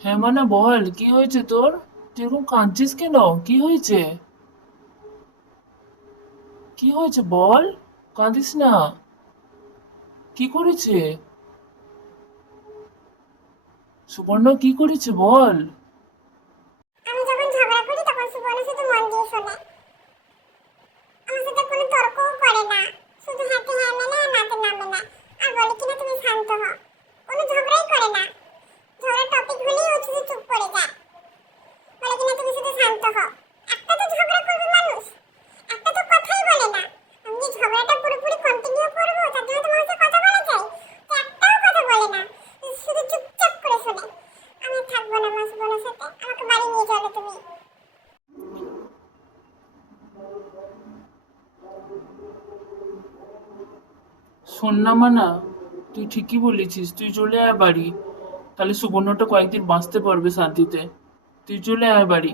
হ্যাঁ মানে বল, কি হয়েছে তোর? তুই এরকম কাঁদছিস কেন? কি হয়েছে? কি হয়েছে বল। কাঁদিস না। কি করেছে? সুবর্ণ কি করেছে বল। আমি যখন ঝগড়া করি তখন সুবর্ণ শুধু মন দিয়ে শোনে। আমার সাথে কোনো তর্কও করে না। শুধু হাতে হ্যাঁ মেলে আর নাতে না মেলে। আর বলে কিনা তুমি শান্ত হও। কোনো ঝগড়াই করে না। ঝগড়ার টপিক হলেই ও শুধু চুপ করে যায়। বলে কিনা তুমি শুধু শান্ত হও। একটা তো ঝগড়া করবে মানুষ। একটা তো কথাই বলে না। আমি যে ঝগড়াটা পুরোপুরি কন্টিনিউ করবো তার জন্য তোমার সাথে কথা বলা চাই। তো একটাও কথা বলে না। শুধু চুপচাপ করে শোনে। আমি আর থাকবো না মা সুবর্ণর সাথে। আমাকে বাড়ি নিয়ে চলো তুমি। শোন না মানা, তুই ঠিকই বলেছিস, তুই চলে আয় বাড়ি। তাহলে সুবর্ণটা কয়েকদিন বাঁচতে পারবে শান্তিতে। তুই চলে আয় বাড়ি।